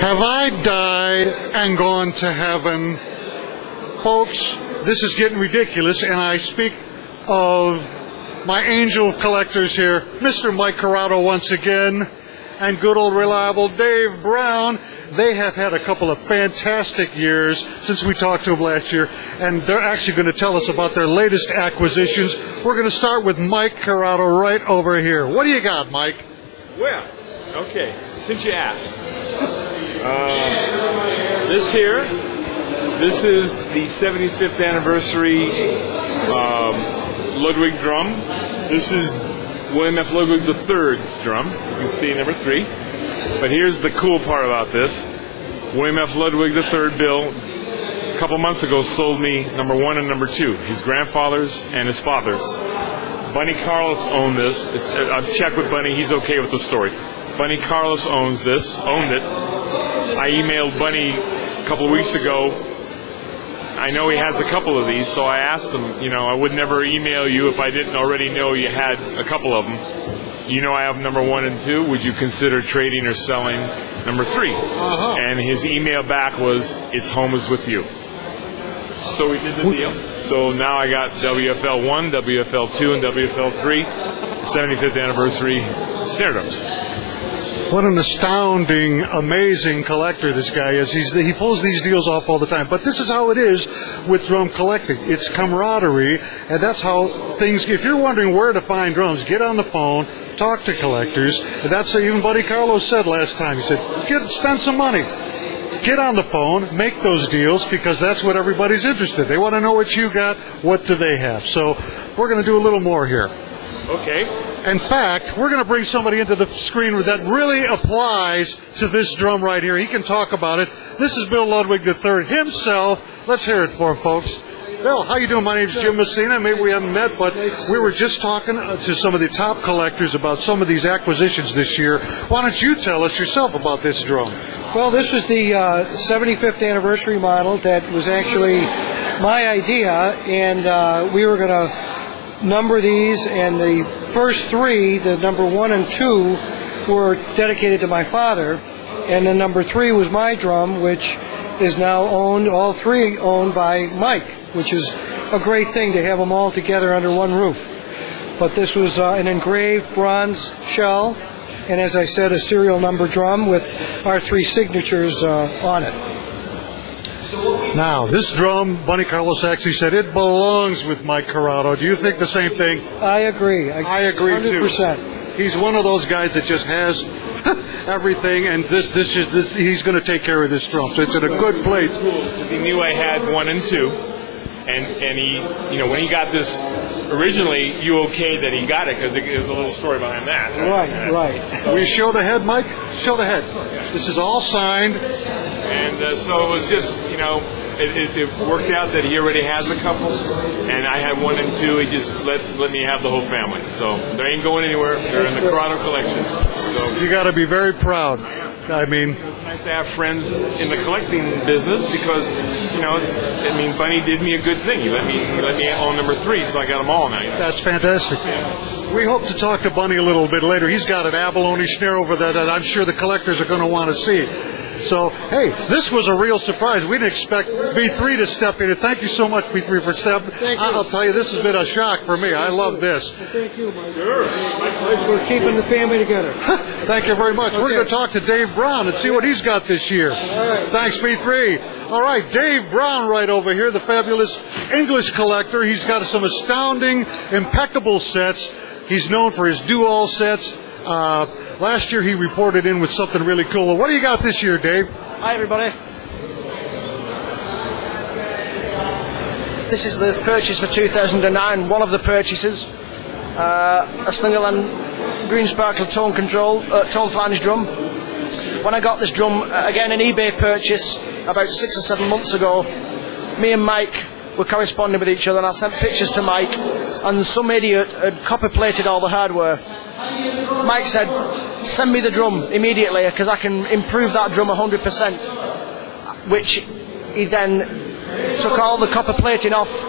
Have I died and gone to heaven? Folks, this is getting ridiculous, and I speak of my angel of collectors here, Mr. Mike Corrado once again, and good old reliable Dave Brown. They have had a couple of fantastic years since we talked to them last year, and they're actually going to tell us about their latest acquisitions. We're going to start with Mike Corrado right over here. What do you got, Mike? Well, okay, since you asked, this here, this is the 75th anniversary Ludwig drum. This is William F. Ludwig III's drum. You can see number 3. But here's the cool part about this. William F. Ludwig III, Bill, a couple months ago sold me number 1 and number 2, his grandfather's and his father's. Bunny Carlos owned this. I've checked with Bunny, he's okay with the story. Bunny Carlos owned it. I emailed Bunny a couple of weeks ago. I know he has a couple of these, so I asked him, you know, I would never email you if I didn't already know you had a couple of them. You know I have number 1 and 2. Would you consider trading or selling number 3? And his email back was, its home is with you. So we did the deal. So now I got WFL 1, WFL 2, and WFL 3, 75th anniversary snare drums. What an astounding, amazing collector this guy is. He pulls these deals off all the time. But this is how it is with drum collecting. It's camaraderie, and that's how things... If you're wondering where to find drums, get on the phone, talk to collectors. And that's what even Buddy Carlos said last time. He said, spend some money. Get on the phone, make those deals, because that's what everybody's interested in. They want to know what you got, what do they have. So we're going to do a little more here. Okay. In fact, we're going to bring somebody into the screen that really applies to this drum right here. He can talk about it. This is Bill Ludwig III himself. Let's hear it for him, folks. Bill, how you doing? My name's Jim Messina. Maybe we haven't met, but we were just talking to some of the top collectors about some of these acquisitions this year. Why don't you tell us yourself about this drum? Well, this was the 75th anniversary model that was actually my idea, and we were going to number these, and the first 3, the number 1 and 2, were dedicated to my father, and then number 3 was my drum, which is now owned, all 3 owned by Mike, which is a great thing to have them all together under one roof. But this was an engraved bronze shell, and as I said, a serial number drum with our 3 signatures on it. Now, this drum, Bunny Carlos actually said it belongs with Mike Corrado. Do you think the same thing? I agree. I agree 100%. too. He's one of those guys that just has everything, and he's going to take care of this drum. So it's in a good place. Because he knew I had 1 and 2, and he, you know, when he got this originally, you okayed that he got it because there's a little story behind that. Right. Will you show the head, Mike? Show the head. This is all signed. And so it was just, you know, it worked out that he already has a couple, and I had 1 and 2. He just let me have the whole family. So they ain't going anywhere. They're in the Corrado collection. So you got to be very proud. I mean, it's nice to have friends in the collecting business because, you know, I mean, Bunny did me a good thing. He let me own number 3, so I got them all now. That's fantastic. Yeah. We hope to talk to Bunny a little bit later. He's got an abalone snare over there that I'm sure the collectors are going to want to see. So, hey, this was a real surprise. We didn't expect B3 to step in. Thank you so much, B3, for stepping. I'll tell you, this has been a shock for me. I love this. Thank you, Mike. Sure. We're keeping the family together. Thank you very much. Okay. We're going to talk to Dave Brown and see what he's got this year. All right. Thanks, B3. All right, Dave Brown right over here, the fabulous English collector. He's got some astounding, impeccable sets. He's known for his do-all sets. Last year he reported in with something really cool. What do you got this year, Dave? Hi, everybody. This is the purchase for 2009, one of the purchases. A Slingerland green sparkle tone control, tone flange drum. When I got this drum, again an eBay purchase about 6 or 7 months ago, me and Mike were corresponding with each other, and I sent pictures to Mike, and some idiot had copper-plated all the hardware. Mike said, send me the drum immediately because I can improve that drum 100%, which he then took all the copper plating off,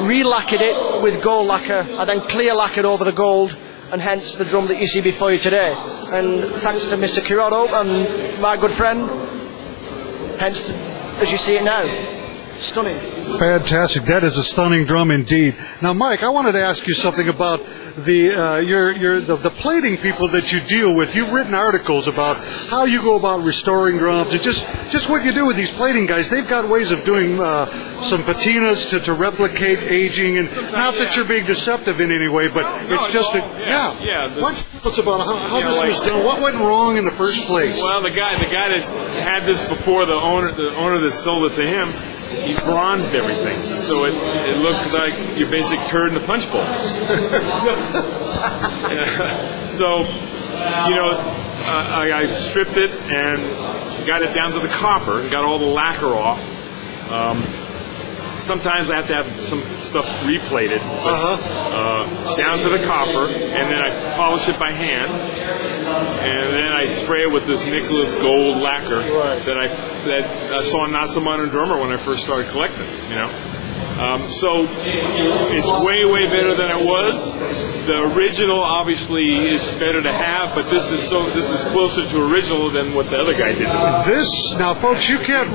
re-lacquered it with gold lacquer, and then clear lacquered over the gold, and hence the drum that you see before you today. And thanks to Mr. Currotto and my good friend, hence, as you see it now. Stunning. Fantastic. That is a stunning drum indeed. Now, Mike, I wanted to ask you something about the plating people that you deal with. You've written articles about how you go about restoring drums and just what you do with these plating guys. They've got ways of doing some patinas to replicate aging, and not that you're being deceptive in any way, but it's just what's about how this was done? What went wrong in the first place? Well, the guy that had this before the owner that sold it to him, he bronzed everything, so it looked like your basic turd in the punch bowl. So, I stripped it and got it down to the copper and got all the lacquer off. Sometimes I have to have some stuff replated, but down to the copper, and then I polish it by hand, and then I spray it with this Nicholas Gold lacquer that I saw in Not So Modern Drummer when I first started collecting. So it's way, way better than it was. The original obviously is better to have, but this is closer to original than what the other guy did to it. This, now folks, you can't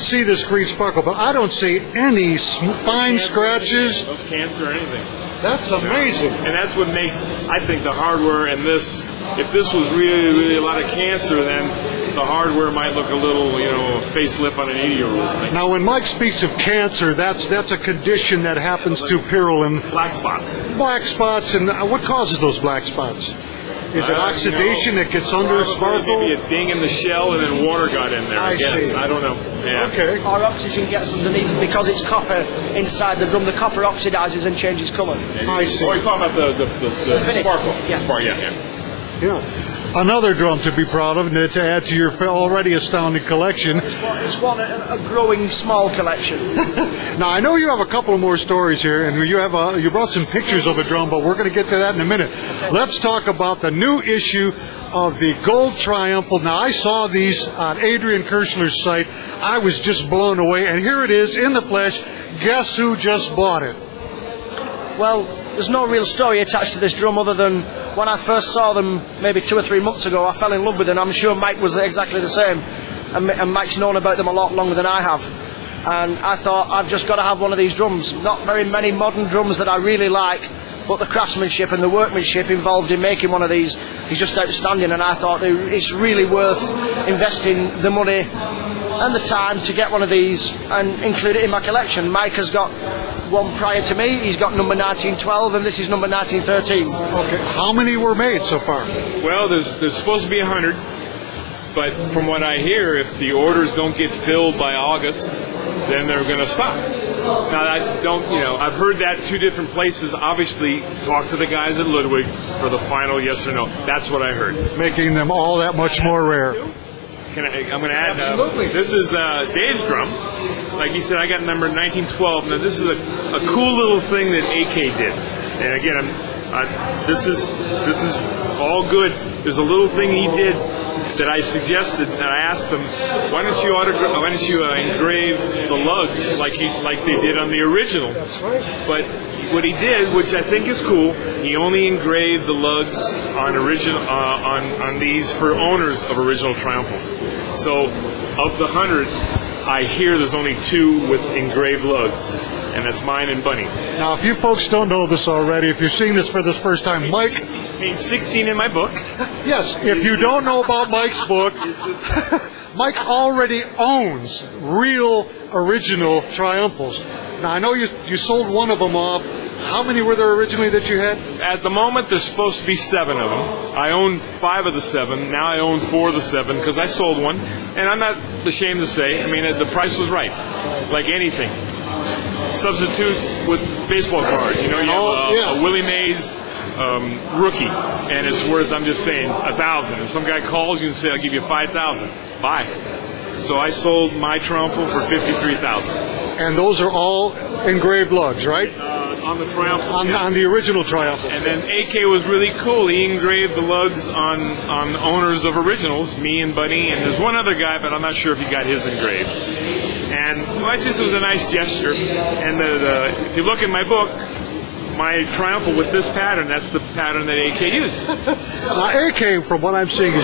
see this green sparkle, but I don't see any fine scratches. No cancer or anything. That's amazing. And that's what makes, I think, the hardware and this, if this was really, really a lot of cancer, then the hardware might look a little, facelift on an 80-year-old. Now, when Mike speaks of cancer, that's a condition that happens to Pirrell and black spots. Black spots, and what causes those black spots? Is it oxidation that gets under a sparkle? Maybe a ding in the shell and then water got in there. I see. I don't know. Yeah. Okay. Or oxygen gets underneath because it's copper inside the drum. The copper oxidizes and changes colour. I see. Or you're talking about the sparkle. Yeah. Yeah. Another drum to be proud of and to add to your already astounding collection. It's a growing small collection. Now, I know you have a couple of more stories here, and you brought some pictures of a drum, but we're going to get to that in a minute. Let's talk about the new issue of the Gold Triumphal. Now, I saw these on Adrian Kirschler's site. I was just blown away, and here it is in the flesh. Guess who just bought it? Well, there's no real story attached to this drum other than when I first saw them maybe 2 or 3 months ago, I fell in love with them. I'm sure Mike was exactly the same, and Mike's known about them a lot longer than I have. And I thought, I've just got to have one of these drums. Not very many modern drums that I really like, but the craftsmanship and the workmanship involved in making one of these is just outstanding, and I thought it's really worth investing the money and the time to get one of these and include it in my collection. Mike has got one prior to me. He's got number 1912, and this is number 1913. Okay. How many were made so far? Well, there's supposed to be 100, but from what I hear, if the orders don't get filled by August, then they're going to stop. Now, I've heard that 2 different places. Obviously, talk to the guys at Ludwig for the final yes or no. That's what I heard. Making them all that much more rare. I'm going to add, Absolutely. This is Dave's drum. Like he said, I got number 1912. Now, this is a cool little thing that AK did. And again, this is all good. There's a little thing he did that I suggested, and I asked him, why don't you engrave the lugs like they did on the original? That's right. But what he did, which I think is cool, he only engraved the lugs on original on these for owners of original Triumphals. So of the 100, I hear there's only 2 with engraved lugs, and that's mine and Bunny's. Now, if you folks don't know this already, if you're seeing this for the first time, Mike... Page 16 in my book. Yes, if you don't know about Mike's book, Mike already owns real, original Triumphals. Now, I know you sold one of them off. How many were there originally that you had? At the moment, there's supposed to be 7 of them. I own 5 of the 7. Now I own 4 of the 7 because I sold one. And I'm not ashamed to say, the price was right. Like anything. Substitute with baseball cards. You have a Willie Mays rookie, and it's worth, I'm just saying, $1,000. If some guy calls you and says, I'll give you $5,000, buy. So I sold my Triumphal for $53,000. And those are all engraved lugs, right? On the Triumphal. On the original Triumphal. And then AK was really cool. He engraved the lugs on owners of originals, me and Buddy, and there's one other guy, but I'm not sure if he got his engraved. And I just was a nice gesture. And if you look in my book, my Triumphal with this pattern, that's pattern that AK used. Now, AK, from what I'm seeing, is